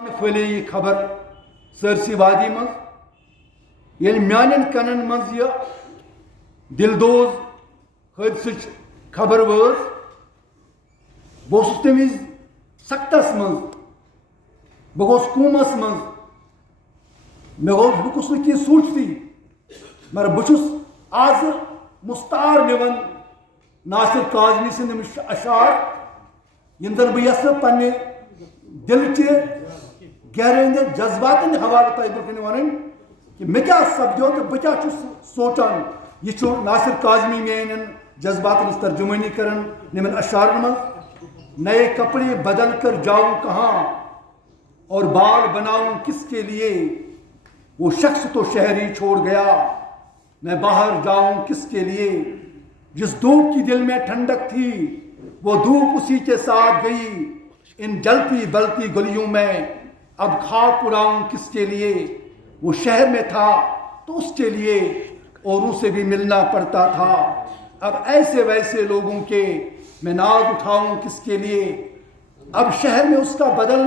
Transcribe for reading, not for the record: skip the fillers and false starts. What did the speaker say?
پھلے یہ خبر سرسی وادی مز یل میانن کنن مز یہ دلدوز حادث خبر وز بہس تمز سختس مز بہس قومس مز بہس نا کی سوچتی مگر بہس آز مستار نوان ناصر کاظمی سند اشعار یم زن بہ یس پنہ دل چہ گہرے جذبات حوالہ تہ برکن ون کہ مے کیا سپدو تو بہ کیا سوچان یہ ناصر کاظمی میان جذبات ترجمانی کرن نمن اشعار مز نئے کپڑے بدل کر جاؤں کہاں اور بال بناؤں کس کے لیے وہ شخص تو شہری چھوڑ گیا میں باہر جاؤں کس کے لیے جس دھوپ کی دل میں ٹھنڈک تھی وہ دھوپ اسی کے ساتھ گئی ان جلتی بلتی گلیوں میں اب خاک اڑاؤں کس کے لیے وہ شہر میں تھا تو اس کے لیے اوروں سے بھی ملنا پڑتا تھا اب ایسے ویسے لوگوں کے میں ناز اٹھاؤں کس کے لیے اب شہر میں اس کا بدل